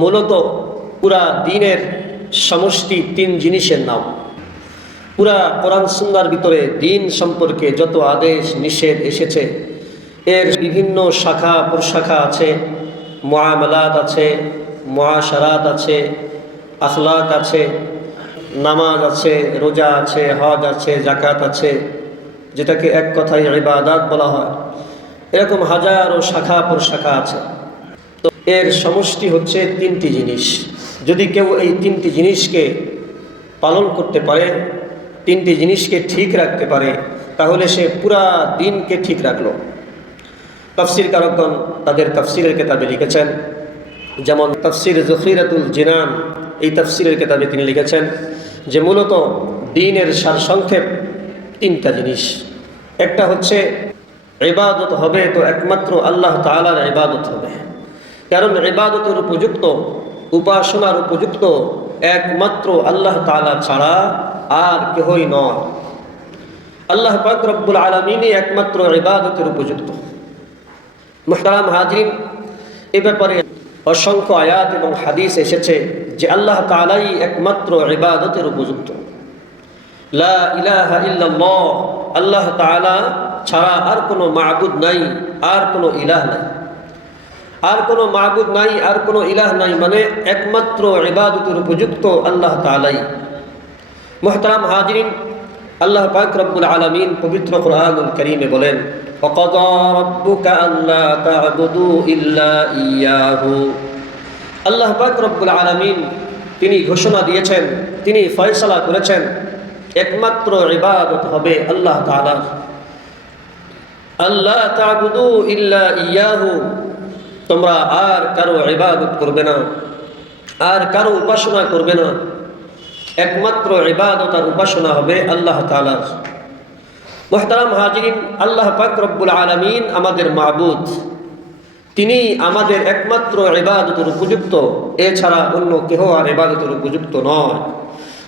মূলত পুরা দিনের সমষ্টি তিন জিনিসের নাম। পুরা কোরআন সুন্নাহর ভিতরে দিন সম্পর্কে যত আদেশ নিষেধ এসেছে এর বিভিন্ন শাখা প্রশাখা আছে। মুআমালাত আছে, মুআশারাত আছে, আখলাক আছে, নামাজ আছে, রোজা আছে, হজ আছে, যাকাত আছে, যেটাকে এক কথায় ইবাদত বলা হয়। এরকম হাজারো শাখা প্রশাখা আছে। তো এর সমষ্টি হচ্ছে তিনটি জিনিস। যদি কেউ এই তিনটি জিনিসকে পালন করতে পারে, তিনটি জিনিসকে ঠিক রাখতে পারে, তাহলে সে পুরা দিনকে ঠিক রাখলো। তাফসির কারকগণ তাদের তাফসিরের কিতাবে লিখেছেন, যেমন তাফসির যখিরাতুল জিনান, এই তাফসিরের কিতাবে তিনি লিখেছেন যে মূলত দিনের সারসংক্ষেপ তিনটা জিনিস। একটা হচ্ছে ইবাদত হবে তো একমাত্র আল্লাহ তাআলার ইবাদত হবে, কারণ ইবাদতের উপযুক্ত, উপাসনার উপযুক্ত একমাত্র আল্লাহ তাআলা ছাড়া আর কেহই নয়। আল্লাহ পাক রব্বুল আলামিনই একমাত্র ইবাদতের উপযুক্ত। মুহতারাম হাজিরিন, এ ব্যাপারে অসংখ্য আয়াত এবং হাদিস এসেছে যে আল্লাহ তাআলাই একমাত্র ইবাদতের উপযুক্ত। লা ইলাহা ইল্লাল্লাহ, আল্লাহ তাআলা ছাড়া আর কোনো মাবুদ নাই, আর কোনো ইলাহ নাই। আর কোনো মাবুদ নাই, আর কোনো ইলাহ নাই, মানে একমাত্র ইবাদতের উপযুক্ত আল্লাহ তাআলাই। মুহতারাম হাজিরিন, আল্লাহ পাক রব্বুল আলামিন পবিত্র কুরআনুল কারীমে বলেন, ওয়াকাযা রাব্বুকা আল্লা তা'বুদু ইল্লা ইয়্যাহু। আল্লাহ পাক রব্বুল আলামিন তিনি ঘোষণা দিয়েছেন, তিনি ফয়সালা করেছেন একমাত্র ইবাদত হবে আল্লাহ তাআলার। আল্লা তা'বুদু ইল্লা ইয়্যাহু, তোমরা আর কারো ইবাদত করবে না, আর কারো উপাসনা করবে না। একমাত্র ইবাদত আর উপাসনা হবে আল্লাহ তাআলার। মুহতারাম হাজিরিন, আল্লাহ পাক রব্বুল আলামিন আমাদের মাবুদ, তিনি আমাদের একমাত্র ইবাদতের উপযুক্ত, এছাড়া অন্য কেহ আর ইবাদতের উপযুক্ত নয়।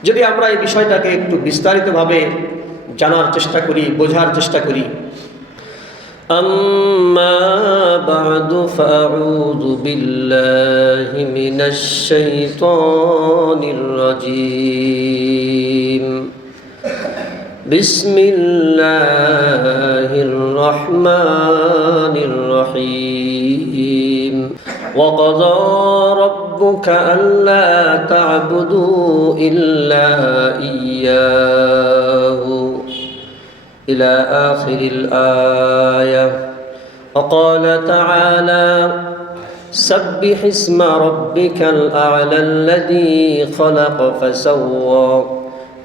যদি আমরা এই বিষয়টাকে একটু বিস্তারিতভাবে জানার চেষ্টা করি, বোঝার চেষ্টা করি। أما بعد فأعوذ بالله من الشيطان الرجيم. بسم الله الرحمن الرحيم. وقضى ربك ألا تعبدوا إلا إياه إلى آخر الآية. وقال تعالى: سبح اسم ربك الأعلى الذي خلق فسوى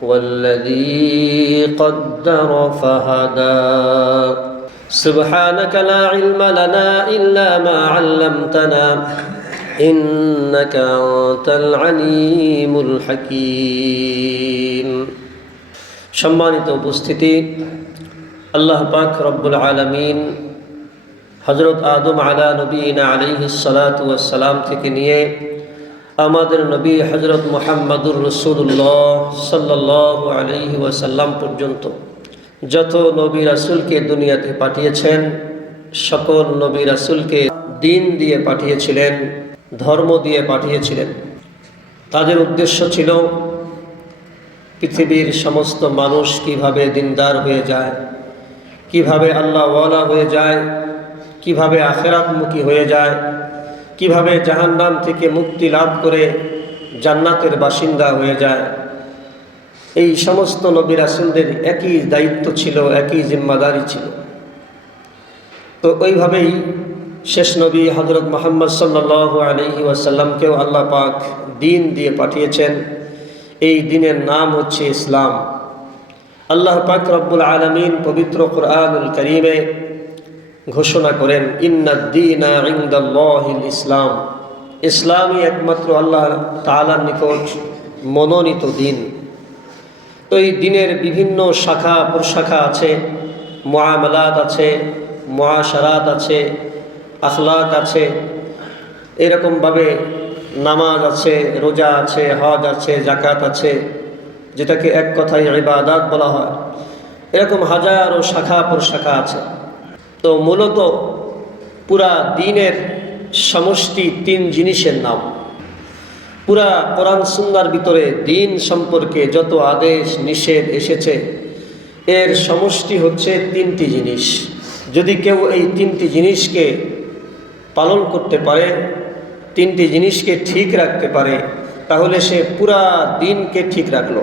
والذي قدر فهدى. سبحانك لا علم لنا إلا ما علمتنا إنك أنت العليم الحكيم. সম্মানিত উপস্থিতি, আল্লাহ পাক রব্বুল আলামিন হযরত আদম আলা নবীনা আলাইহিস সালাতু ওয়াস সালাম থেকে নিয়ে আমাদের নবী হযরত মুহাম্মদুর রাসূলুল্লাহ সাল্লাল্লাহু আলাইহি ওয়াসাল্লাম পর্যন্ত যত নবী রাসূলকে দুনিয়াতে পাঠিয়েছেন, সকল নবী রাসূলকে দ্বীন দিয়ে পাঠিয়েছিলেন, ধর্ম দিয়ে পাঠিয়েছিলেন। তাদের উদ্দেশ্য ছিল পৃথিবীর সমস্ত মানুষ কিভাবে দিনদার হয়ে যায়, কিভাবে আল্লাহওয়ালা হয়ে যায়, কিভাবে আখিরাতমুখী হয়ে যায়, কিভাবে জাহান্নাম থেকে মুক্তি লাভ করে জান্নাতের বাসিন্দা হয়ে যায়। এই সমস্ত নবী রাসূলদের একই দায়িত্ব ছিল, একই জিম্মাদারি ছিল। তো ওইভাবেই শেষ নবী হযরত মুহাম্মদ সাল্লাল্লাহু আলাইহি ওয়াসাল্লামকেও আল্লাহ পাক দ্বীন দিয়ে পাঠিয়েছেন। এই দ্বীনের নাম হচ্ছে ইসলাম। আল্লাহ পাক রব্বুল আলামিন পবিত্র কুরআনুল কারীমে ঘোষণা করেন, ইন্নাদ-দীনা ইনদাল্লাহিল ইসলাম। ইসলামই একমাত্র আল্লাহ তাআলার নিকট মনোনীত দ্বীন। তো এই দ্বীনের বিভিন্ন শাখা প্রশাখা আছে, মুআমালাত আছে, মুআশারাত আছে, আখলাক আছে, এরকমভাবে নামাজ আছে, রোজা আছে, হজ আছে, যাকাত আছে, যেটাকে এক কথায় ইবাদত বলা হয়। এরকম হাজারো শাখা প্রশাখা আছে। তো মূলত পুরা দিনের সমষ্টি তিন জিনিসের নাম। পুরা কোরআন সুন্নাহর ভিতরে দিন সম্পর্কে যত আদেশ নিষেধ এসেছে এর সমষ্টি হচ্ছে তিনটি জিনিস। যদি কেউ এই তিনটি জিনিসকে পালন করতে পারে, তিনটি জিনিসকে ঠিক রাখতে পারে, তাহলে সে পুরা দিনকে ঠিক রাখলো।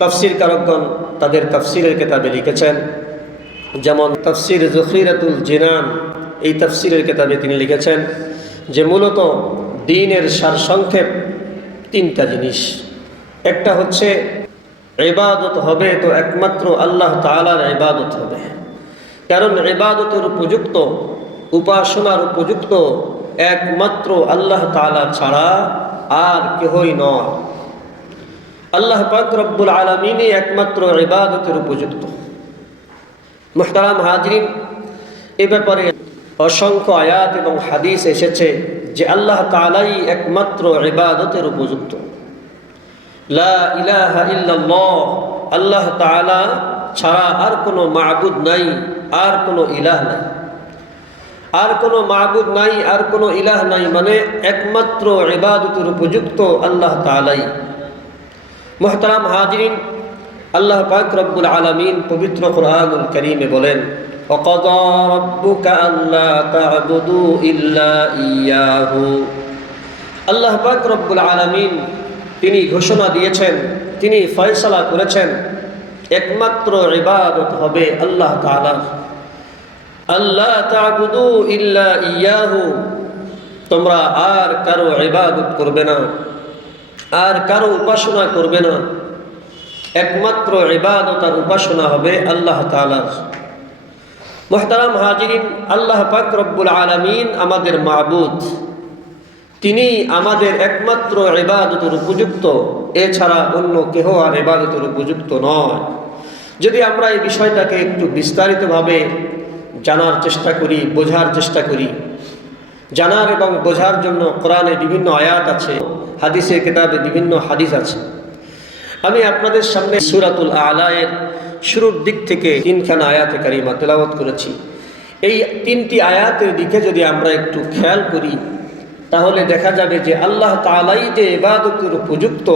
তাফসির কারকগণ তাদের তাফসিরের কিতাবে লিখেছেন, যেমন তাফসির যখিরাতুল জিনান, এই তাফসিরের কিতাবে তিনি লিখেছেন যে মূলত দ্বীনের সারসংক্ষেপ তিনটা জিনিস। একটা হচ্ছে ইবাদত হবে তো একমাত্র আল্লাহ তাআলার ইবাদত হবে, কারণ ইবাদতের উপযুক্ত, উপাসনার উপযুক্ত একমাত্র আল্লাহ তাআলা ছাড়া আর কেহই নয়। আল্লাহ পাক রব্বুল আলামিনই একমাত্র ইবাদতের উপযুক্ত। মুহতারাম হাজরিন, এ ব্যাপারে অসংখ্য আয়াত এবং হাদিস এসেছে যে আল্লাহ তাআলাই একমাত্র ইবাদতের উপযুক্ত। লা ইলাহা ইল্লাল্লাহ, আল্লাহ তাআলা ছাড়া আর কোনো মাবুদ নাই, আর কোনো ইলাহ নাই। আর কোনো মাবুদ নাই, আর কোনো ইলাহ নাই, মানে একমাত্র ইবাদতের উপযুক্ত আল্লাহ তাআলাই। মুহতারাম হাজরিন, আল্লাহ পাক রব্বুল আলামিন পবিত্র কুরআনুল কারীমে বলেন, ওয়াকাযা রাব্বুকা আল্লা তা'বুদু ইল্লা ইয়্যাহু। আল্লাহ পাক রব্বুল আলামিন তিনি ঘোষণা দিয়েছেন, তিনি ফয়সালা করেছেন একমাত্র ইবাদত হবে আল্লাহ তাআলার। আল্লা তা'বুদু ইল্লা ইয়্যাহু, তোমরা আর কারো ইবাদত করবে না, আর কারো উপাসনা করবে না, একমাত্র ইবাদত আর উপাসনা হবে আল্লাহ তাআলার। মুহতারাম হাজিরিন, আল্লাহ পাক রব্বুল আলামিন আমাদের মাবুদ, তিনি আমাদের একমাত্র ইবাদতের উপযুক্ত, এছাড়া অন্য কেহ আর ইবাদতের উপযুক্ত নয়। যদি আমরা এই বিষয়টাকে একটু বিস্তারিতভাবে জানার চেষ্টা করি, বোঝার চেষ্টা করি, জানার এবং বোঝার জন্য কোরআনে বিভিন্ন আয়াত আছে, হাদিসের কিতাবে বিভিন্ন হাদিস আছে। আমি আপনাদের সামনে সূরাতুল আ'লার শুরুর দিক থেকে তিনখানা আয়াতে কারিমা তেলাওয়াত করেছি। এই তিনটি আয়াতের দিকে যদি আমরা একটু খেয়াল করি, তাহলে দেখা যাবে যে আল্লাহ তাআলাই যে ইবাদতের উপযুক্ত,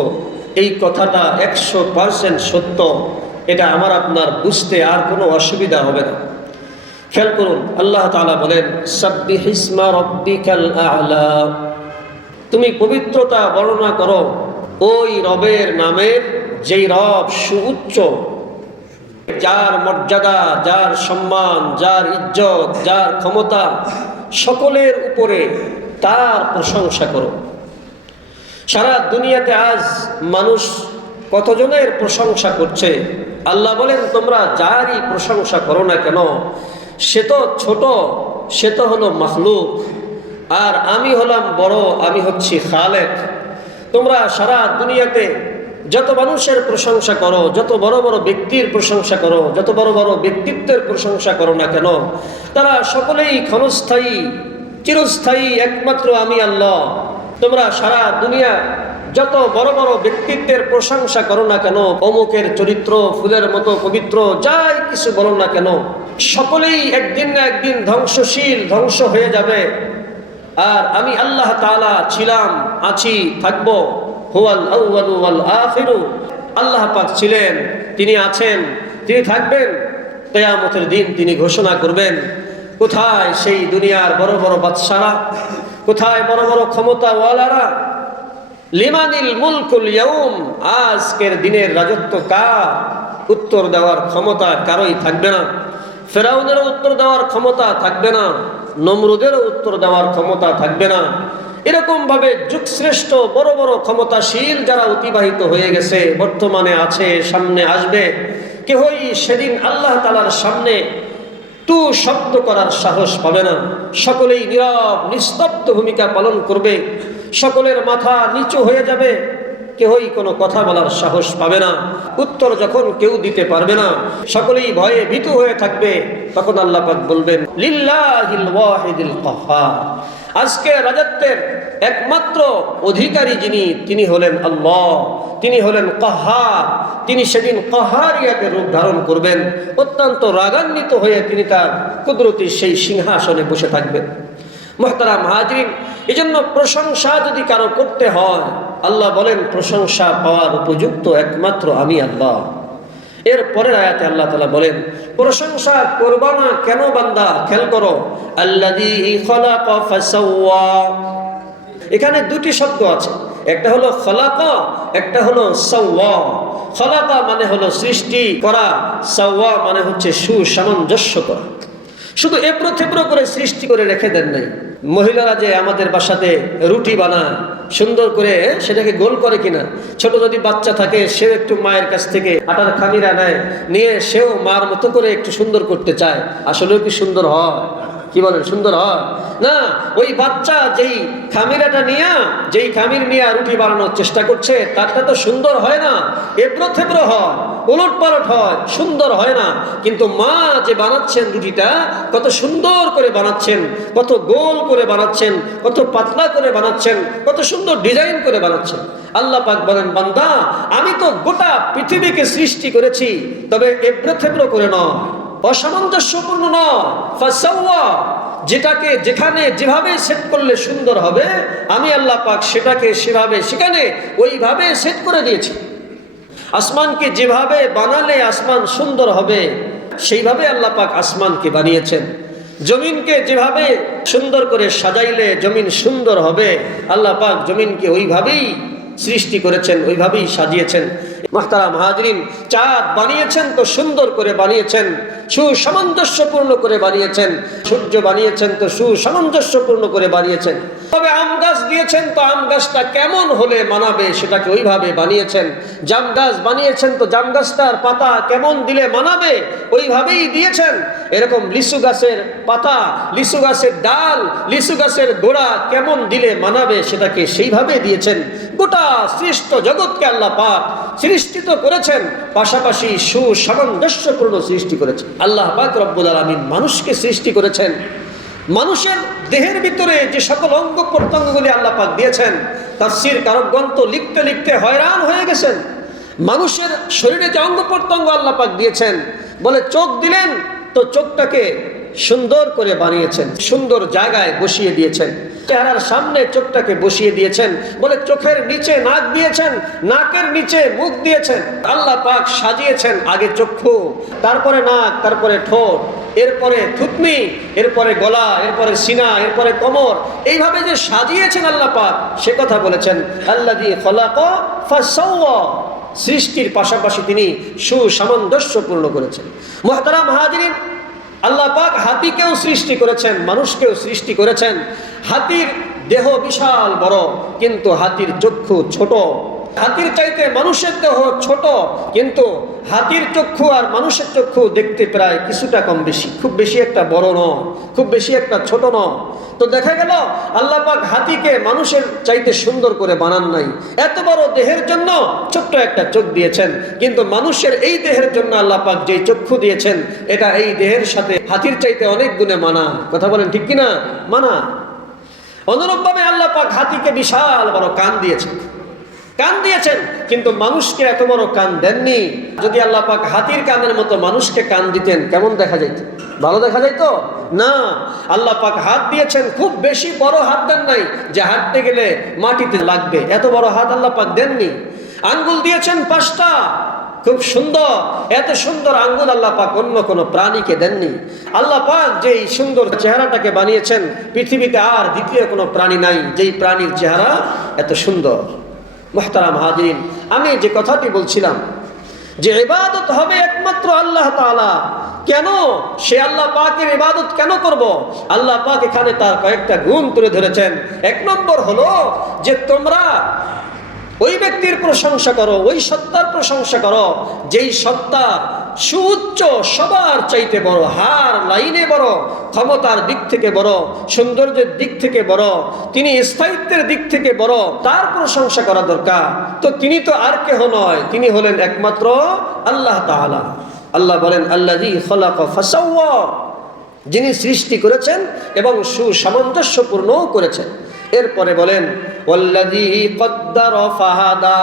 এই কথাটা 100% সত্য। এটা আমার আপনার বুঝতে আর কোনো অসুবিধা হবে না। খেয়াল করুন, আল্লাহ তাআলা বলেন, সাব্বিহিসমা রাব্বিকাল আ'লা, তুমি পবিত্রতা বর্ণনা করো ওই রবের নামের, যেই রব সুউচ্চ, যার মর্যাদা, যার সম্মান, যার ইজ্জত, যার ক্ষমতা সকলের উপরে, তার প্রশংসা করো। সারা দুনিয়াতে আজ মানুষ কতজনের প্রশংসা করছে। আল্লাহ বলেন, তোমরা যারই প্রশংসা করো না কেন, সে তো ছোট, সে তো হলো মাখলুক, আর আমি হলাম বড়, আমি হচ্ছি খালেক। তোমরা সারা দুনিয়াতে যত মানুষের প্রশংসা করো, যত বড় বড় ব্যক্তির প্রশংসা করো, যত বড় বড় ব্যক্তিত্বের প্রশংসা করো না কেন, তারা সকলেই ক্ষণস্থায়ী, চিরস্থায়ী একমাত্র আমি আল্লাহ। তোমরা সারা দুনিয়া যত বড় বড় ব্যক্তিত্বের প্রশংসা করো না কেন, অমুকের চরিত্র ফুলের মতো পবিত্র, যাই কিছু বলো না কেন, সকলেই একদিন না একদিন ধ্বংসশীল, ধ্বংস হয়ে যাবে। আর আমি আল্লাহ তাআলা ছিলাম, আছি, থাকবো। হুয়াল আউয়ালু ওয়াল আখিরু, আল্লাহ পাক ছিলেন, তিনি আছেন, তিনি থাকবেন। কিয়ামতের দিন তিনি ঘোষণা করবেন, কোথায় সেই দুনিয়ার বড় বড় বাদশারা, কোথায় বড় বড় ক্ষমতাওয়ালারা? লিমানিল মুলকুল ইয়াউম, আজকের দিনের রাজত্ব কার? উত্তর দেওয়ার ক্ষমতা কারোই থাকবে না। ফেরাউনেরও উত্তর দেওয়ার ক্ষমতা থাকবে না, নমরুদেরও উত্তর দেওয়ার ক্ষমতা থাকবে না। এরকম ভাবে যুগশ্রেষ্ঠ বড় বড় ক্ষমতাশীল যারা অতিবাহিত হয়ে গেছে, বর্তমানে আছে, সামনে আসবে, কেহই সেদিন আল্লাহ তাআলার সামনে টু শব্দ করার সাহস পাবে না। সকলেই নীরব নিস্তব্ধ ভূমিকা পালন করবে, সকলের মাথা নিচু হয়ে যাবে, কেহই কোনো কথা বলার সাহস পাবে না। উত্তর যখন কেউ দিতে পারবে না, সকলেই ভয়ে ভীতু হয়ে থাকবে, তখন আল্লাহ পাক বলবেন, লিল্লাহিল ওয়াহিদিল কাহ্হার, আজকে রাজত্বের একমাত্র অধিকারী যিনি, তিনি হলেন আল্লাহ, তিনি হলেন কাহ্হার। তিনি সেদিন কাহ্হারিয়াতের রূপ ধারণ করবেন, অত্যন্ত রাগান্বিত হয়ে তিনি তার কুদরতি সেই সিংহাসনে বসে থাকবেন। মুহতারাম হাজিরিন, এজন্য প্রশংসা যদি কারো করতে হয়, আল্লাহ বলেন প্রশংসা পাওয়ার উপযুক্ত একমাত্র আমি আল্লাহ। এর পরের আয়াতে আল্লাহ তাআলা বলেন প্রশংসা করবা না কেন বান্দা? খেয়াল করো, আল্লাযী খালাকা ফাসাওয়া। এখানে দুটি শব্দ আছে, একটা হলো খালাকা, একটা হলো সাওয়া। খালাকা মানে হলো সৃষ্টি করা, সাওয়া মানে হচ্ছে সুসামঞ্জস্য করা। শুধু এবড়ো থেবড়ো করে সৃষ্টি করে রেখে দেন নাই। মহিলারা যে আমাদের বাসাতে রুটি বানায় সুন্দর করে, সেটাকে গোল করে কিনা, ছোট যদি বাচ্চা থাকে সেও একটু মায়ের কাছ থেকে আটার খামিরা নেয়, নিয়ে সেও মার মতো করে একটু সুন্দর করতে চায়। আসলেও কি সুন্দর হয়? কি বলেন, সুন্দর হয় না? ওই বাচ্চা যেই খামিরাটা নিয়ে, যেই খামির নিয়ে রুটি বানানোর চেষ্টা করছে, তারটা তো সুন্দর হয় না, এবড়ো থেবড়ো হয়, উলট পালট হয়, সুন্দর হয় না। কিন্তু মা যে বানাচ্ছেন রুটিটা, কত সুন্দর করে বানাচ্ছেন, কত গোল করে বানাচ্ছেন, কত পাতলা করে বানাচ্ছেন, কত সুন্দর ডিজাইন করে বানাচ্ছেন। আল্লাহ পাক বলেন বান্দা, আমি তো গোটা পৃথিবীকে সৃষ্টি করেছি, তবে এবড়ো থেবড়ো করে নয়, অসামঞ্জস্যপূর্ণ নয়। ফাসাওয়া, যেটাকে যেখানে যেভাবে সেট করলে সুন্দর হবে, আমি আল্লাহ পাক সেটাকে সেভাবে সেখানে ওইভাবে সেট করে দিয়েছি। আসমানকে যেভাবে বানালে আসমান সুন্দর হবে, সেইভাবে আল্লাহ পাক আসমানকে বানিয়েছেন। জমিনকে যেভাবে সুন্দর করে সাজাইলে জমিন সুন্দর হবে, আল্লাহ পাক জমিনকে ওইভাবেই সৃষ্টি করেছেন, ওইভাবেই সাজিয়েছেন। মুহতারাম হাজিরিন, চাঁদ বানিয়েছেন তো সুন্দর করে বানিয়েছেন, সুসামঞ্জস্যপূর্ণ করে বানিয়েছেন। সূর্য বানিয়েছেন তো সুসামঞ্জস্যপূর্ণ করে বানিয়েছেন। তবে আম গাছ দিয়েছেন তো আম গাছটা কেমন হলে মানাবে সেটাকে ওইভাবে বানিয়েছেন। জাম গাছ বানিয়েছেন তো জাম গাছটার পাতা কেমন দিলে মানাবে ওইভাবেই দিয়েছেন। এরকম লিচু গাছের পাতা, লিচু গাছের ডাল, লিচু গাছের গোড়া কেমন দিলে মানাবে সেটাকে সেইভাবে দিয়েছেন। গোটা সৃষ্ট জগৎকে আল্লাহ পাক সৃষ্টিত করেছেন, পাশাপাশি সুসামঞ্জস্যপূর্ণ সৃষ্টি করেছেন। আল্লাহ পাক রব্বুল আলামিন মানুষকে সৃষ্টি করেছেন। মানুষের দেহের ভিতরে যে সকল অঙ্গ প্রত্যঙ্গগুলি আল্লাহ পাক দিয়েছেন, তাফসীর কারকগণ তো লিখতে লিখতে হয়রান হয়ে গেছেন। মানুষের শরীরে যে অঙ্গ প্রত্যঙ্গ আল্লাহ পাক দিয়েছেন, বলে চোখ দিলেন তো চোখটাকে সুন্দর করে বানিয়েছেন, সুন্দর জায়গায় বসিয়ে দিয়েছেন। চেহারার সামনে চোখটাকে বসিয়ে দিয়েছেন, বলে চোখের নিচে নাক দিয়েছেন, নাকের নিচে মুখ দিয়েছেন। আল্লাহ পাক সাজিয়েছেন আগে চক্ষু, তারপরে নাক, তারপরে ঠোঁট, এরপরে থুতনি, এরপরে গলা, এরপরে সিনা, এরপরে কোমর। এইভাবে যে সাজিয়েছেন আল্লাহ পাক, সে কথা বলেছেন আল্লাযী খালাকা ফাসাওয়া। সৃষ্টির পাশাপাশি তিনি সুসামঞ্জস্যপূর্ণ করেছেন। মুহতারাম হাজিরিন, আল্লাহ পাক হাতিকেও সৃষ্টি করেছেন, মানুষকেও সৃষ্টি করেছেন। হাতির দেহ বিশাল বড়, কিন্তু হাতির চক্ষু ছোট। হাতির চাইতে মানুষের দেহ ছোট, কিন্তু হাতির চক্ষু আর মানুষের চক্ষু দেখতে প্রায় কিছুটা কম বেশি, খুব বেশি একটা বড় নয়, খুব বেশি একটা ছোট নয়। তো দেখা গেল আল্লাহ পাক হাতিকে মানুষের চাইতে সুন্দর করে বানান নাই। এত বড় দেহের জন্য ছোট্ট একটা চোখ দিয়েছেন, কিন্তু মানুষের এই দেহের জন্য আল্লাহ পাক যেই চক্ষু দিয়েছেন, এটা এই দেহের সাথে হাতির চাইতে অনেক গুণে মানা। কথা বলেন ঠিক কিনা? মানা। অনুরূপভাবে আল্লাহ পাক হাতিকে বিশাল বড় কান দিয়েছেন, কান দিয়েছেন, কিন্তু মানুষকে এত বড় কান দেননি। যদি আল্লাহ পাক হাতির কানের মতো মানুষকে কান দিতেন, কেমন দেখা যাইত? ভালো দেখা যাইতো না। আল্লাহ পাক হাত দিয়েছেন, খুব বেশি বড় হাত দেন নাই যে হাঁটতে গেলে মাটিতে লাগবে, এত বড় হাত আল্লাহ পাক দেননি। আঙ্গুল দিয়েছেন 5টা, খুব সুন্দর। এত সুন্দর আঙ্গুল আল্লাহ পাক অন্য কোনো প্রাণীকে দেননি। আল্লাহ পাক যেই সুন্দর চেহারাটাকে বানিয়েছেন, পৃথিবীতে আর দ্বিতীয় কোনো প্রাণী নাই যেই প্রাণীর চেহারা এত সুন্দর। মুহতারাম হাজিরিন, আমি যে কথাটি বলছিলাম যে ইবাদত হবে একমাত্র আল্লাহ তাআলা। কেন সে আল্লাহ পাকের ইবাদত কেন করব? আল্লাহ পাক এখানে তার কয়েকটা গুণ তুলে ধরেছেন। 1 নম্বর হলো যে তোমরা ওই ব্যক্তির প্রশংসা করো, ওই সত্তার প্রশংসা করো যেই সত্তা সুউচ্চ, সবার চাইতে বড়, হার লাইনে বড়, ক্ষমতার দিক থেকে বড়, সৌন্দর্যের দিক থেকে বড়, তিনি স্থায়িত্বের দিক থেকে বড়, তার প্রশংসা করা দরকার। তো তিনি তো আর কেহ নয়, তিনি হলেন একমাত্র আল্লাহ তাআলা। আল্লাহ বলেন আল্লাযী খালাকা ফাসাওয়া, যিনি সৃষ্টি করেছেন এবং সুসামঞ্জস্যপূর্ণও করেছেন। এরপরে বলেন ওয়াল্লাযী কদ্দারা ফাহাদা।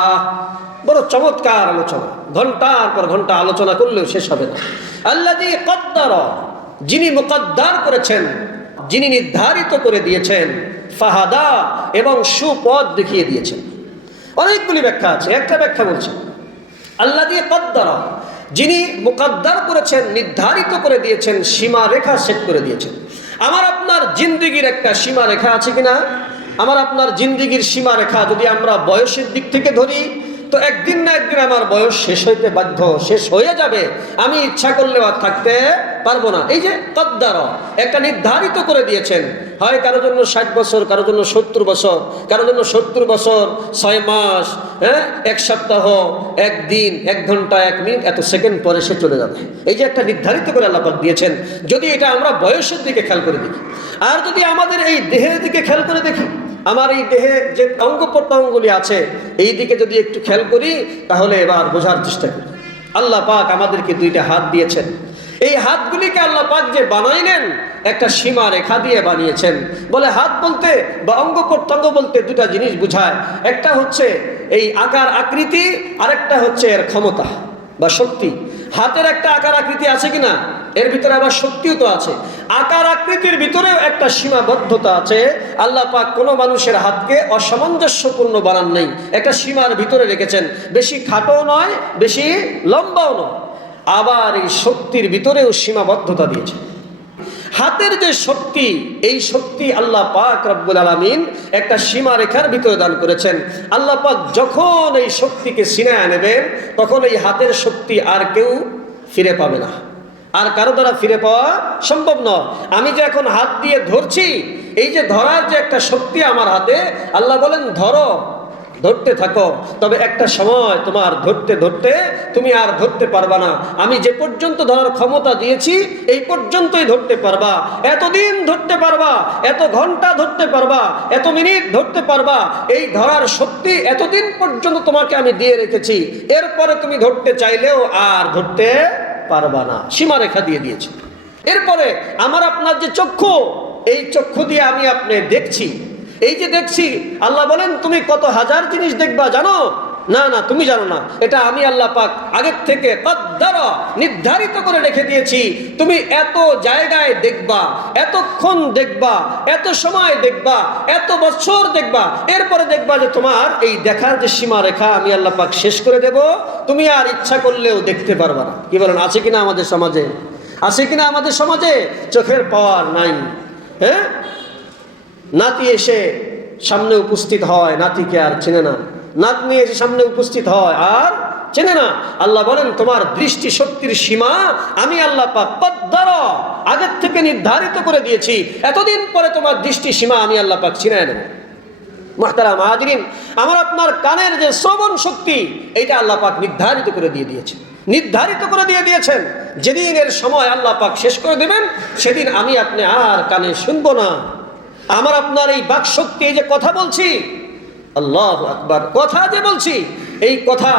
বড় চমৎকার আলোচনা, ঘন্টার পর ঘন্টা আলোচনা করলেও শেষ হবে না। আল্লাযী কদ্দারা, যিনি মুকদ্দার করেছেন, যিনি নির্ধারিত করে দিয়েছেন, ফাহাদা এবং সুপথ দেখিয়ে দিয়েছেন। অনেকগুলি ব্যাখ্যা আছে, একটা ব্যাখ্যা বলছে আল্লাহ দিয়ে কদ্দারা, যিনি মুকদ্দার করেছেন, নির্ধারিত করে দিয়েছেন, সীমা রেখা সেট করে দিয়েছেন। আমার আপনার জিন্দিগির একটা সীমা রেখা আছে কিনা? আমার আপনার জিন্দিগির সীমা রেখা যদি আমরা বয়সের দিক থেকে ধরি, তো একদিন না একদিন আমার বয়স শেষ হইতে বাধ্য, শেষ হয়ে যাবে, আমি ইচ্ছা করলেও আর থাকতে পারবো না। এই যে কদ্দার, একটা নির্ধারিত করে দিয়েছেন, হয় কারোর জন্য 60 বছর, কারোর জন্য 70 বছর, কারোর জন্য 70 বছর 6 মাস, 1 সপ্তাহ, 1 দিন, 1 ঘন্টা, 1 মিনিট, এত সেকেন্ড পরে সে চলে যাবে। এই যে একটা নির্ধারিত করে আল্লাহ পাক দিয়েছেন, যদি এটা আমরা বয়সের দিকে খেয়াল করে দেখি, আর যদি আমাদের এই দেহের দিকে খেয়াল করে দেখি, আমার এই দেহে যে অঙ্গ প্রত্যঙ্গগুলি আছে এই দিকে যদি একটু খেয়াল করি, তাহলে এবার বোঝার চেষ্টা করি। আল্লাহ পাক আমাদেরকে 2টা হাত দিয়েছেন। এই হাতগুলিকে আল্লাহ পাক যে বানাইলেন, একটা সীমা রেখা দিয়ে বানিয়েছেন। বলে হাত বলতে বা অঙ্গ প্রত্যঙ্গ বলতে 2টা জিনিস বোঝায়, একটা হচ্ছে এই আকার আকৃতি, আরেকটা হচ্ছে এর ক্ষমতা বা শক্তি। হাতের একটা আকার আকৃতি আছে কিনা, এর ভিতরে আবার শক্তিও তো আছে। আকার আকৃতির ভিতরেও একটা সীমাবদ্ধতা আছে। আল্লাহ পাক কোনো মানুষের হাতকে অসামঞ্জস্যপূর্ণ বানান নেই, একটা সীমার ভিতরে রেখেছেন। বেশি খাটোও নয়, বেশি লম্বাও নয়। আবার এই শক্তির ভিতরেও সীমাবদ্ধতা দিয়েছে। হাতের যে শক্তি, এই শক্তি আল্লাহ পাক রব্বুল আলামিন একটা সীমা রেখার ভিতরে দান করেছেন। আল্লাহ পাক যখন এই শক্তিকে সিনায় নেবেন, তখন এই হাতের শক্তি আর কেউ ফিরে পাবে না, আর কারো দ্বারা ফিরে পাওয়া সম্ভব নয়। আমি যে এখন হাত দিয়ে ধরছি, এই যে ধরার যে একটা শক্তি আমার হাতে, আল্লাহ বলেন ধরো, ধরতে থাকো, তবে একটা সময় তোমার ধরতে ধরতে তুমি আর ধরতে পারবা না। আমি যে পর্যন্ত ধরার ক্ষমতা দিয়েছি এই পর্যন্তই ধরতে পারবা, এতদিন ধরতে পারবা, এত ঘন্টা ধরতে পারবা, এত মিনিট ধরতে পারবা। এই ধরার শক্তি এতদিন পর্যন্ত তোমাকে আমি দিয়ে রেখেছি, এরপরে তুমি ধরতে চাইলেও আর ধরতে পারবা না, সীমারেখা দিয়ে দিয়েছি। এরপরে আমার আপনার যে চক্ষু, এই চক্ষু দিয়ে আমি আপনি দেখছি, এই যে দেখছি, আল্লাহ বলেন তুমি কত হাজার জিনিস দেখবা জানো? না না, তুমি জানো না, এটা আমি আল্লাহ পাক আগের থেকে কদ্দার নির্ধারিত করে রেখে দিয়েছি। তুমি এত জায়গায় দেখবা, এতক্ষণ দেখবা, এত সময় দেখবা, এত বছর দেখবা, এরপরে দেখবা যে তোমার এই দেখার যে সীমা রেখা আমি আল্লাহ পাক শেষ করে দেব, তুমি আর ইচ্ছা করলেও দেখতে পারবা না। কি বলেন, আছে কিনা আমাদের সমাজে? আছে কিনা আমাদের সমাজে চোখের পাওয়ার নাই? নাতি এসে সামনে উপস্থিত হয়, নাতিকে আর চেনে না। নাতনি এসে সামনে উপস্থিত হয়, আর চেনে না। আল্লাহ বলেন তোমার দৃষ্টি শক্তির সীমা আমি আল্লাহ পাক কদ্দার আগের থেকে নির্ধারিত করে দিয়েছি, এতদিন পরে তোমার দৃষ্টি সীমা আমি আল্লাহ পাক চিনায় নেব। মুহতারাম হাজিরিন, আমার আপনার কানের যে শ্রবণ শক্তি, এটা আল্লাহ পাক নির্ধারিত করে দিয়ে দিয়েছে, নির্ধারিত করে দিয়ে দিয়েছেন। যেদিনের সময় আল্লাহ পাক শেষ করে দেবেন, সেদিন আমি আপনি আর কানে শুনবো না। আমার আপনার এই বাক শক্তি, এই যে কথা বলছি, আল্লাহু আকবার, কথা যে বলছি, এই কথা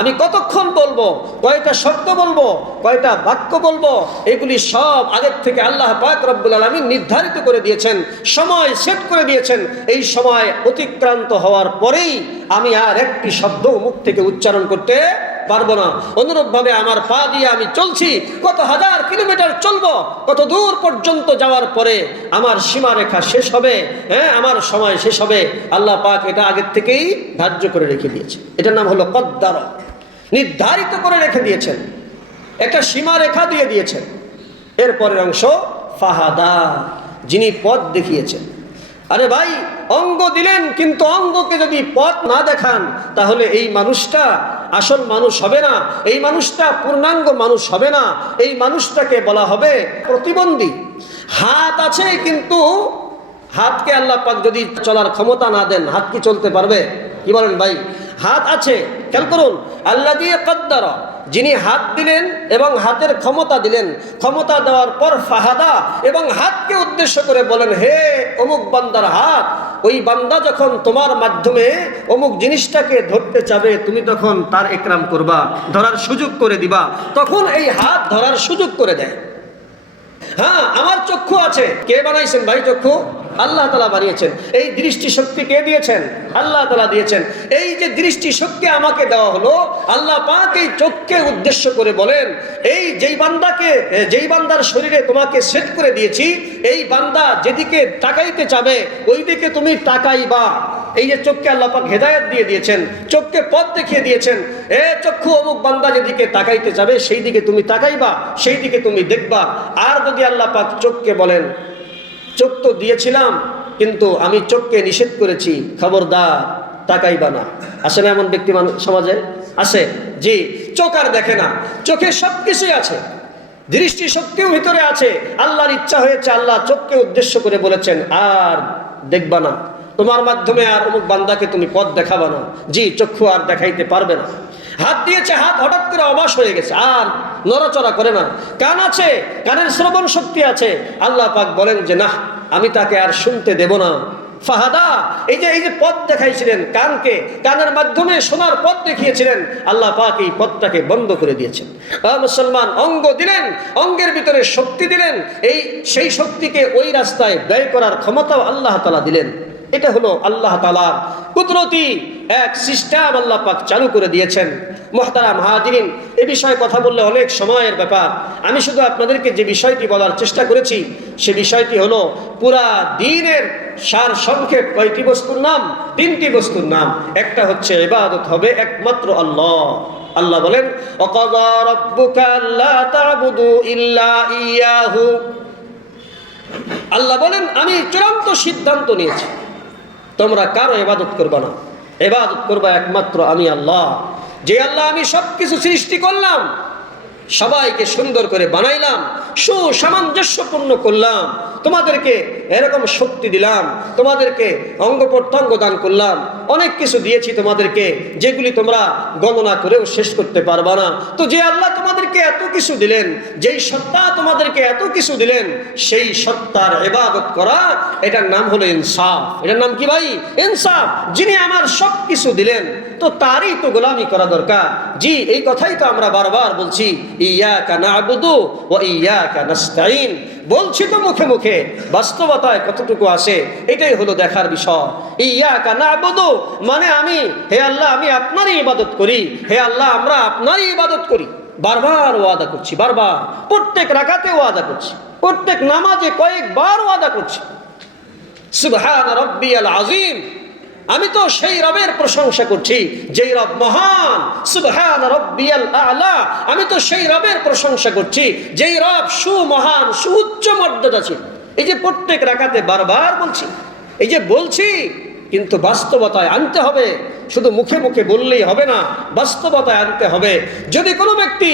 আমি কতক্ষণ বলবো, কয়টা শব্দ বলবো, কয়টা বাক্য বলবো, এগুলি সব আগের থেকে আল্লাহ পাক রব্বুল আলামিন নির্ধারিত করে দিয়েছেন, সময় সেট করে দিয়েছেন। এই সময় অতিক্রান্ত হওয়ার পরেই আমি আর একটি শব্দ মুখ থেকে উচ্চারণ করতে পারবো না। অনুরূপভাবে আমার পা দিয়ে আমি চলছি, কত হাজার কিলোমিটার চলবো, কত দূর পর্যন্ত যাওয়ার পরে আমার সীমারেখা শেষ হবে, আমার সময় শেষ হবে। আল্লাহ পাক এটা আগের থেকেই ধার্য করে রেখে দিয়েছে। এটার নাম হলো কদ্দার, নির্ধারিত করে রেখে দিয়েছেন, একটা সীমারেখা দিয়ে দিয়েছেন। এরপরের অংশ ফাহাদা, যিনি পথ দেখিয়েছেন। আরে ভাই, অঙ্গ দিলেন, কিন্তু অঙ্গকে যদি পথ না দেখান, তাহলে এই মানুষটা আসল মানুষ হবে না, এই মানুষটা পূর্ণাঙ্গ মানুষ হবে না, এই মানুষটাকে বলা হবে প্রতিবন্ধী। হাত আছে, কিন্তু হাতকে আল্লাহ পাক যদি চলার ক্ষমতা না দেন, হাত কি চলতে পারবে? কি বলেন ভাই? হাত আছে, খেয়াল করুন, আল্লাহ দিয়ে কদ্দার, যিনি হাত দিলেন এবং হাতের ক্ষমতা দিলেন, ক্ষমতা দেওয়ার পর ফাহাদা, এবং হাতকে উদ্দেশ্য করে বলেন হে অমুক বান্দার হাত, ওই বান্দা যখন তোমার মাধ্যমে অমুক জিনিসটাকে ধরতে চাবে, তুমি তখন তার একরাম করবা, ধরার সুযোগ করে দিবা, তখন এই হাত ধরার সুযোগ করে দেয়। হ্যাঁ, আমার চক্ষু আছে, কে বানাইছেন ভাই চক্ষু? আল্লাহ তাআলা বানিয়েছেন। এই দৃষ্টি শক্তি কে দিয়েছেন? আল্লাহ তাআলা দিয়েছেন। এই যে দৃষ্টি শক্তি আমাকে দেওয়া হলো, আল্লাহ পাক এই চোখকে উদ্দেশ্য করে বলেন, এই যেই বান্দার শরীরে তোমাকে সেট করে দিয়েছি, এই বান্দা যেদিকে তাকাইতে চাবে ওই দিকে তুমি তাকাইবা। এই যে চোখকে আল্লাহ পাক হেদায়েত দিয়ে দিয়েছেন, চোখকে পথ দেখিয়ে দিয়েছেন, এ চক্ষু অমুক বান্দা যেদিকে তাকাইতে যাবে সেই দিকে তুমি তাকাইবা, সেই দিকে তুমি দেখবা। আর যদি আল্লাহ পাক চোখকে বলেন, চোখ তো দিয়েছিলাম কিন্তু আমি চোখকে নিষেধ করেছি, খবরদার তাকাইবা না। আসে না এমন ব্যক্তি সমাজে? আসে। জি, চোখ আর দেখে না, চোখে সব কিছুই আছে, দৃষ্টি শক্তিও ভিতরে আছে। আল্লাহর ইচ্ছা হয়েছে, আল্লাহ চোখকে উদ্দেশ্য করে বলেছেন আর দেখবা না, তোমার মাধ্যমে আর অমুক বান্দাকে তুমি পথ দেখাবা না। জি, চক্ষু আর দেখাইতে পারবে না। হাত দিয়েছে, হাত হঠাৎ করে অবশ হয়ে গেছে, আর নড়াচড়া করে না। কান আছে, কানের শ্রবণ শক্তি আছে। আল্লাহ পাক বলেন যে না, আমি তাকে আর শুনতে দেব না। ফাহাদা, এই যে পথ দেখাইছিলেন কানকে, কানের মাধ্যমে শোনার পথ দেখিয়েছিলেন, আল্লাহ পাক এই পথটাকে বন্ধ করে দিয়েছেন। মুসলমান অঙ্গ দিলেন, অঙ্গের ভিতরে শক্তি দিলেন, সেই শক্তিকে ওই রাস্তায় ব্যয় করার ক্ষমতাও আল্লাহ তাআলা দিলেন। এটা হলো আল্লাহ তাআলার কুদরতি এক সিস্টেম আল্লাহ পাক চালু করে দিয়েছেন। মুহতারাম হাজিরিন, এ বিষয়ে কথা বললে অনেক সময়ের ব্যাপার। আমি শুধু আপনাদেরকে যে বিষয়টি বলার চেষ্টা করেছি সে বিষয়টি হলো পুরা দ্বীনের সার সংক্ষেপ কয়টি বস্তুর নাম? 3টি বস্তুর নাম। একটা হচ্ছে ইবাদত হবে একমাত্র আল্লাহ। আল্লাহ বলেন, ওয়াকাযা রাব্বুকা আল্লা তা'বুদু ইল্লা ইয়াহু। আল্লাহ বলেন, আমি চূড়ান্ত সিদ্ধান্ত নিয়েছি তোমরা কারো ইবাদত করবে না, ইবাদত করবে একমাত্র আমি আল্লাহ। যে আল্লাহ আমি সবকিছু সৃষ্টি করলাম, সবাইকে সুন্দর করে বানাইলাম, সুসামঞ্জস্যপূর্ণ করলাম, তোমাদেরকে এরকম শক্তি দিলাম, তোমাদেরকে অঙ্গ প্রত্যঙ্গ দান করলাম, অনেক কিছু দিয়েছি তোমাদেরকে যেগুলি তোমরা গণনা করেও শেষ করতে পারবা না। তো যে আল্লাহ তোমাদেরকে এত কিছু দিলেন, যেই সত্তা তোমাদেরকে এত কিছু দিলেন, সেই সত্তার ইবাদত করা, এটার নাম হলো ইনসাফ। এটার নাম কি ভাই? ইনসাফ। যিনি আমার সব কিছু দিলেন, তো তারই তো গোলামি করা দরকার। জি, এই কথাই তো আমরা বারবার বলছি, ইয়াকা না'বুদু ওয়া ইয়াকা নাস্তাঈন। বলছি তো মুখে মুখে, বাস্তবতায় কতটুকু আসে এটাই হলো দেখার বিষয়। ইয়াকা না'বুদু মানে আমি, হে আল্লাহ আমি আপনারই ইবাদত করি, হে আল্লাহ আমরা আপনারই ইবাদত করি। বারবার ওয়াদা করছি, বারবার প্রত্যেক রাকাতে ওয়াদা করছি, প্রত্যেক নামাজে কয়েকবার ওয়াদা করছি, সুবহান রাব্বিয়াল আযীম। আমি তো সেই রবের প্রশংসা করছি যেই রব মহান, সুবহান রাব্বিয়াল আ'লা। আমি তো সেই রবের প্রশংসা করছি যেই রব সুমহান, সুউচ্চ মর্যাদাশীল। এই যে প্রত্যেক রাকাতে বারবার বলছি, এই যে বলছি, কিন্তু বাস্তবতায় আনতে হবে। শুধু মুখে মুখে বললেই হবে না, বাস্তবতায় আনতে হবে। যদি কোনো ব্যক্তি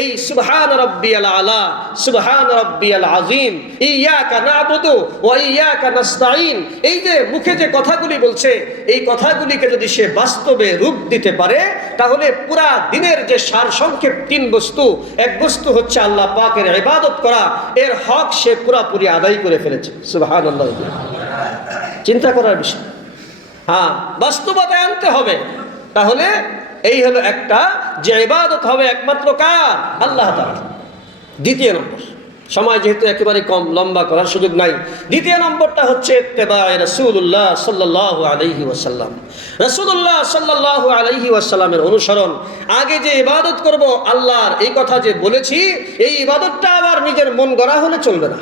এই সুবহান রাব্বিয়াল আ'লা, সুবহান রাব্বিয়াল আযীম, ইয়াকা না'বুদু ওয়া ইয়াকা নাস্তাঈন, এই যে মুখে যে কথাগুলি বলছে, এই কথাগুলিকে যদি সে বাস্তবে রূপ দিতে পারে, তাহলে পুরা দিনের যে সার সংক্ষেপ 3 বস্তু, এক বস্তু হচ্ছে আল্লাহ পাকের ইবাদত করা, এর হক সে পুরাপুরি আদায় করে ফেলেছে। সুবহানাল্লাহ। চিন্তা করার বিষয়। হ্যাঁ, বাস্তবতায় আনতে হবে। তাহলে এই হলো একটা, যে ইবাদত হবে একমাত্র কার? আল্লাহ তাআলা। দ্বিতীয় নম্বর, সময় যেহেতু একেবারে কম, লম্বা করার সুযোগ নাই। দ্বিতীয় নম্বরটা হচ্ছে ইত্তেবায়ে রাসূলুল্লাহ সাল্লাল্লাহু আলাইহি ওয়াসাল্লাম। রাসূলুল্লাহ সাল্লাল্লাহু আলাইহি ওয়াসাল্লামের অনুসরণ। আগে যে ইবাদত করব আল্লাহর, এই কথা যে বলেছি, এই ইবাদতটা আবার নিজের মন গড়া হলে চলবে না,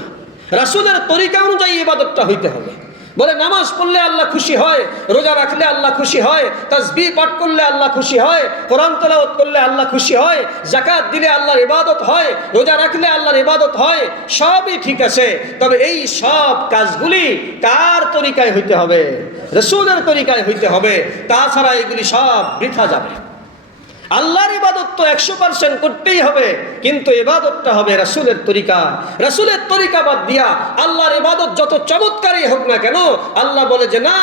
রাসূলের তরিকা অনুযায়ী ইবাদতটা হইতে হবে। বলে নামাজ পড়লে আল্লাহ খুশি হয়, রোজা রাখলে আল্লাহ খুশি হয়, তাসবিহ পাঠ করলে আল্লাহ খুশি হয়, কোরআন তেলাওয়াত করলে আল্লাহ খুশি হয়, যাকাত দিলে আল্লাহর ইবাদত হয়, রোজা রাখলে আল্লাহর ইবাদত হয়, সবই ঠিক আছে। তবে এই সব কাজগুলি কার তরিকায় হইতে হবে? রাসূলের তরিকায় হইতে হবে। তাছাড়া এগুলি সব বৃথা যাবে। আল্লাহর ইবাদত তো 100% করতেই হবে, কিন্তু ইবাদতটা হবে রাসূলের তরিকা। রাসূলের তরিকা বাদ দিয়া আল্লাহর ইবাদত যত চমৎকারই হোক না কেন, আল্লাহ বলে যে না,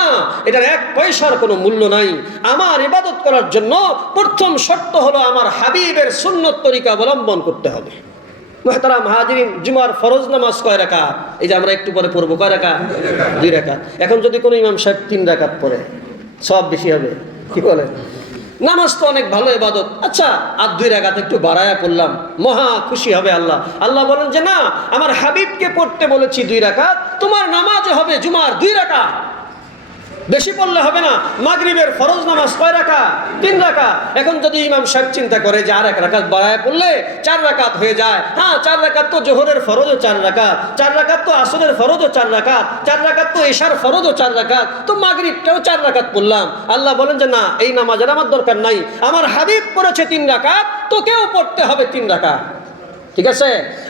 এটার 1 পয়সার কোনো মূল্য নাই। আমার ইবাদত করার জন্য প্রথম শর্ত হলো আমার হাবিবের সুন্নত তরিকা অবলম্বন করতে হবে। মুহতারাম হাজিরিন, জুমার ফরজ নামাজ কয় রাকাত? এই যে আমরা একটু পরে পড়বো, কয় রাকাত? 2 রাকাত। এখন যদি কোনো ইমাম সাহেব 3 রাকাত পড়ে, সব বেশি হবে, কি বলেন? নামাজ তো অনেক ভালো ইবাদত, আচ্ছা আর 2 রাকাত একটু বাড়ায়া পড়লাম, মহা খুশি হবে আল্লাহ। আল্লাহ বলেন যে না, আমার হাবিবকে পড়তে বলেছি 2 রাকাত, তোমার নামাজে হবে জুমার 2 রাকাত, বেশি পড়লে হবে না। মাগরিবের ফরজ নামাজ কয় রাকাত? 3 রাকাত। এখন যদি ইমাম সাহেব চিন্তা করে যে আর 1 রাকাত বাড়ায় পড়লে 4 রাকাত হয়ে যায়, হ্যাঁ 4 রাকাত তো জোহরের ফরজও 4 রাকাত, 4 রাকাত তো আসরের ফরজও 4 রাকাত, 4 রাকাত তো এশার ফরজও 4 রাকাত, তো মাগরিবটাও 4 রাকাত পড়লাম। আল্লাহ বলেন যে না, এই নামাজের আমার দরকার নাই, আমার হাবিব পড়েছে 3 রাকাত, তোকেও পড়তে হবে 3 রাকাত। ঠিক আছে?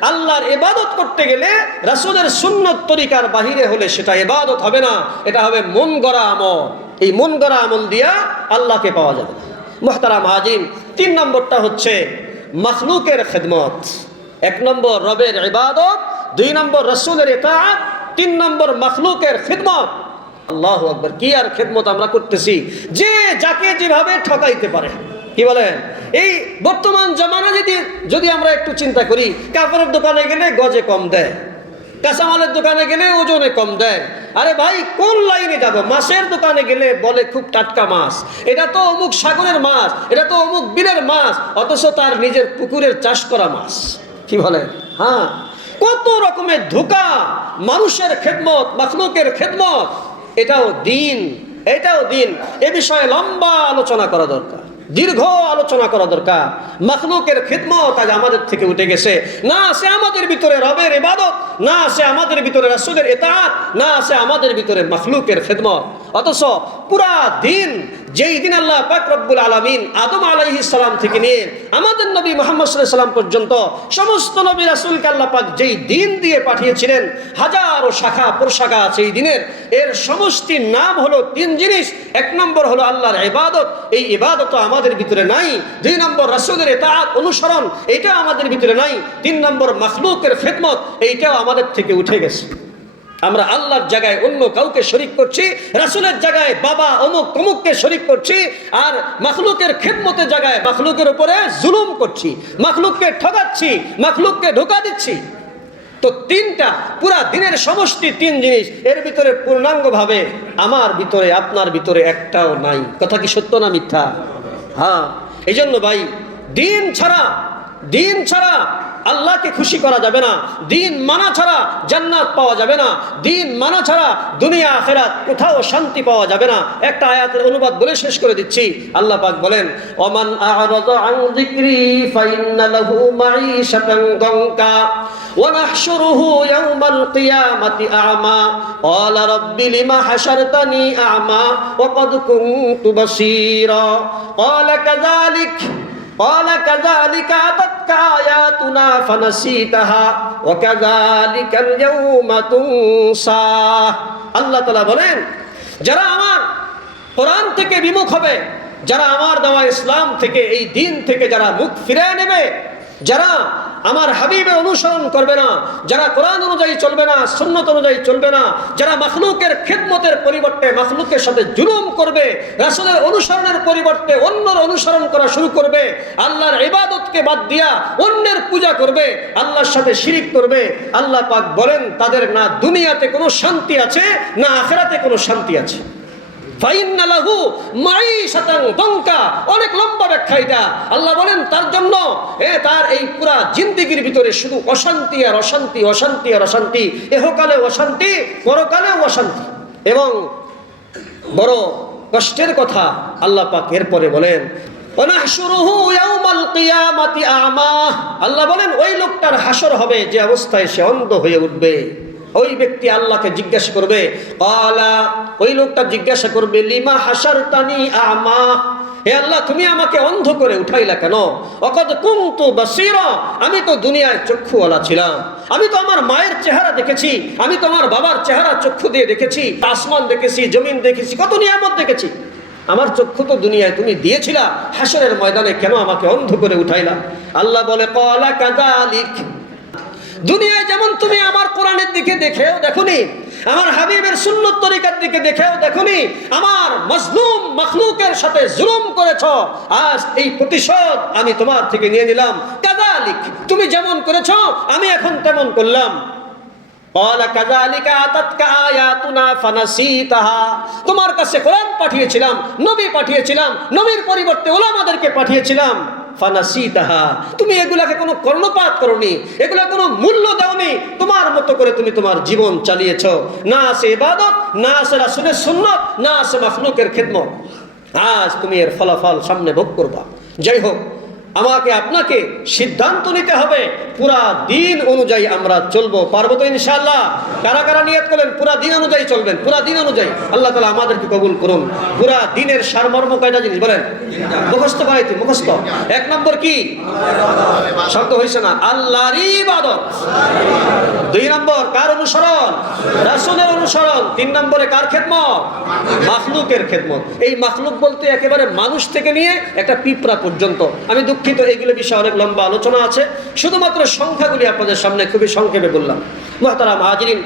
আল্লাহর ইবাদত করতে গেলে রাসূলের সুন্নত তরিকার বাহিরে হলে সেটা ইবাদত হবে না, এটা হবে মন গড়া আমল। এই মন গড়া আমল দিয়া আল্লাহকে পাওয়া যাবে। মুহতারাম হাজির, 3 নম্বরটা হচ্ছে মাখলুকের খেদমত। 1 নম্বর রবের ইবাদত, 2 নম্বর রাসূলের ইতাআত, 3 নম্বর মাখলুকের খেদমত। আল্লাহু আকবার, কি আর খেদমত আমরা করতেছি, যে যাকে যেভাবে ঠকাইতে পারে। কি বলেন? এই বর্তমান জামানা যদি আমরা একটু চিন্তা করি, কাপড়ের দোকানে গেলে গজে কম দেয়, কাঁচামালের দোকানে গেলে ওজনে কম দেয়। আরে ভাই, কোন লাইনে যাব? মাছের দোকানে গেলে বলে খুব টাটকা মাছ, এটা তো অমুক সাগরের মাছ, এটা তো অমুক বিলের মাছ, অথচ তার নিজের পুকুরের চাষ করা মাছ। কি বলেন? হ্যাঁ, কত রকমের ধোঁকা। মানুষের খেদমত, মাখলুকের খেদমত, এটাও দিন, এটাও দিন। এ বিষয়ে লম্বা আলোচনা করা দরকার, দীর্ঘ আলোচনা করা দরকার। মাখলুকের খিদমত আজ আমাদের থেকে উঠে গেছে। না আছে আমাদের ভিতরে রবের ইবাদত, না আছে আমাদের ভিতরে রাসূলের ইতাআত, না আছে আমাদের ভিতরে মাখলুকের খিদমত। অথচ পুরা দিন, যেই দিন আল্লাহ পাক রব্বুল আলামিন আদম আলাইহিস সালাম থেকে নিয়ে আমাদের নবী মুহাম্মদ সাল্লাল্লাহু আলাইহি সাল্লাম পর্যন্ত সমস্ত নবী রাসূলকে আল্লাহ পাক যেই দিন দিয়ে পাঠিয়েছিলেন, হাজারো শাখা প্রশাখা আছে এই দিনের, এর সমষ্টির নাম হলো 3 জিনিস। 1 নম্বর হলো আল্লাহর ইবাদত, এই ইবাদত আমাদের ভিতরে নাই। 2 নম্বর রাসূলের ইতাআত অনুসরণ, এইটা আমাদের ভিতরে নাই। 3 নম্বর মাখলুকের খিদমত, এইটাও আমাদের থেকে উঠে গেছে। আমরা আল্লাহর জায়গায় অন্য কাউকে শরীক করছি, রাসূলের জায়গায় বাবা অমুক তমুককে শরীক করছি, আর মাখলুকের খিদমতের জায়গায় মাখলুকের উপরে জুলুম করছি, মাখলুককে ঠকাচ্ছি, মাখলুককে ধোঁকা দিচ্ছি। তো 3টা পুরা দিনের সমষ্টি 3 জিনিস, এর ভিতরে পূর্ণাঙ্গভাবে আমার ভিতরে আপনার ভিতরে একটাও নাই। কথা কি সত্য না মিথ্যা? হ্যাঁ, এই জন্য ভাই, দিন ছাড়া আল্লাহকে খুশি করা যাবে না, দিন মানা ছাড়া জান্নাত পাওয়া যাবে না, দিন মানা ছাড়া দুনিয়া আখিরাত কোথাও শান্তি পাওয়া যাবে না। একটা আয়াতের অনুবাদ বলে শেষ করে দিচ্ছি। আল্লাহ পাক বলেন, ওমান আ'রাযা আন যিকরি ফাইন্না লাহু মাঈশাতান দানকা ওয়া নাহশুরুহু ইয়াওমাল কিয়ামাতি আ'মা ক্বালা রাব্বি লিমা হাশারতানি আ'মা ওয়া ক্বাদ কুনতু বাসীরা ক্বালা কাযালিকা আতাতকা আয়াতুনা ফানাসিতাহা ওয়া কাযালিকাল ইয়াওমা তুনসা। আল্লাহ তাআলা বলেন, যারা আমার কোরআন থেকে বিমুখ হবে, যারা আমার দেওয়া ইসলাম থেকে, এই দিন থেকে যারা মুখ ফিরিয়ে নেবে, যারা আমার হাবিবের অনুসরণ করবে না, যারা কোরআন অনুযায়ী চলবে না, সুন্নত অনুযায়ী চলবে না, যারা মাখলুকের খিদমতের পরিবর্তে মাখলুকের সাথে জুলুম করবে, রাসূলের অনুসরণের পরিবর্তে অন্যের অনুসরণ করা শুরু করবে, আল্লাহর ইবাদতকে বাদ দিয়া অন্যের পূজা করবে, আল্লাহর সাথে শিরিক করবে, আল্লাহ পাক বলেন তাদের না দুনিয়াতে কোনো শান্তি আছে, না আখিরাতে কোনো শান্তি আছে। ফাইন্না লাহু মাঈশাতান দানকা, অনেক লম্বা ব্যাখ্যা এটা। আল্লাহ বলেন তার জন্য তার এই পুরা জিন্দেগির ভিতরে শুধু অশান্তি আর অশান্তি, অশান্তি আর অশান্তি, এহকালে অশান্তি, পরকালেও অশান্তি। এবং বড় কষ্টের কথা আল্লাহ পাক এরপরে বলেন, ওয়া নাহশুরুহু ইয়াওমাল কিয়ামাতি আ'মা। আল্লাহ বলেন ওই লোকটার হাসর হবে যে অবস্থায় সে অন্ধ হয়ে উঠবে। ওই ব্যক্তি আল্লাহকে জিজ্ঞাসা করবে, ওই লোকটা জিজ্ঞাসা করবে, লিমা হাশারতানি আ'মা, হে আল্লাহ তুমি আমাকে অন্ধ করে উঠাইলা কেন? ওয়াকাদ কুনতু বাসীরা, আমি তো দুনিয়ায় চক্ষুওয়ালা ছিলাম, আমি তো আমার মায়ের চেহারা দেখেছি, আমি তো আমার বাবার চেহারা চক্ষু দিয়ে দেখেছি, আসমান দেখেছি, জমিন দেখেছি, কত নিয়ামত দেখেছি, আমার চক্ষু তো দুনিয়ায় তুমি দিয়েছিলা, হাসরের ময়দানে কেন আমাকে অন্ধ করে উঠাইলা? আল্লাহ বলে, ক্বালা কাযালিক, দুনিয়ায় যেমন তুমি আমার কোরআনের দিকে দেখেও দেখোনি, আমার হাবিবের সুন্নত তরিকার দিকে দেখেও দেখোনি, আমার মাজলুম মাখলুকের সাথে জুলুম করেছ, আজ এই প্রতিশোধ আমি তোমার থেকে নিয়ে নিলাম। কাযালিক, তুমি যেমন করেছ আমি এখন তেমন করলাম। ক্বালা কাযালিকা আতাতকা আয়াতুনা ফানাসিতাহা, তোমার কাছে কোরআন পাঠিয়েছিলাম, নবী পাঠিয়েছিলাম, নবীর পরিবর্তে উলামাদেরকে পাঠিয়েছিলাম, ফানাসিতাহা, তুমি এগুলাকে কোনো কর্ণপাত করনি, এগুলা কোনো মূল্য দাওনি, তোমার মতো করে তুমি তোমার জীবন চালিয়েছো। না আছে ইবাদত, না আছে রাসূলের সুন্নাত, না আছে মাখলুকের খিদমত। আজ তুমি এর ফলাফল সামনে ভোগ করবা। যাই হোক, আমাকে আপনাকে সিদ্ধান্ত নিতে হবে পুরা দিন অনুযায়ী আমরা চলবো। পারবো তো ইনশাআল্লাহ? কারা কারা নিয়ত করলেন পুরা দিন অনুযায়ী চলবেন? পুরা দিন অনুযায়ী আল্লাহ তাআলা আমাদেরকে কবুল করুন। পুরা দিনের সারমর্ম কয়টা জিনিস বলেন? মুখস্থ বানাইতে মুখস্থ। এক নম্বর কি? শব্দ হয়েছে না? আল্লাহরই ইবাদত। দুই নম্বর কার অনুসরণ? রাসূলের অনুসরণ। তিন নম্বরে কার খেদমত? মাখলুকের খেদমত। এই মাখলুক বলতে একেবারে মানুষ থেকে নিয়ে একটা পিঁপড়া পর্যন্ত। আমি দুঃখিত, এইগুলো বিষয়ে অনেক লম্বা আলোচনা আছে, শুধুমাত্র সংখ্যাগুলি আপনাদের সামনে খুবই সংক্ষেপে বললাম। মুহতারাম হাজিরিন,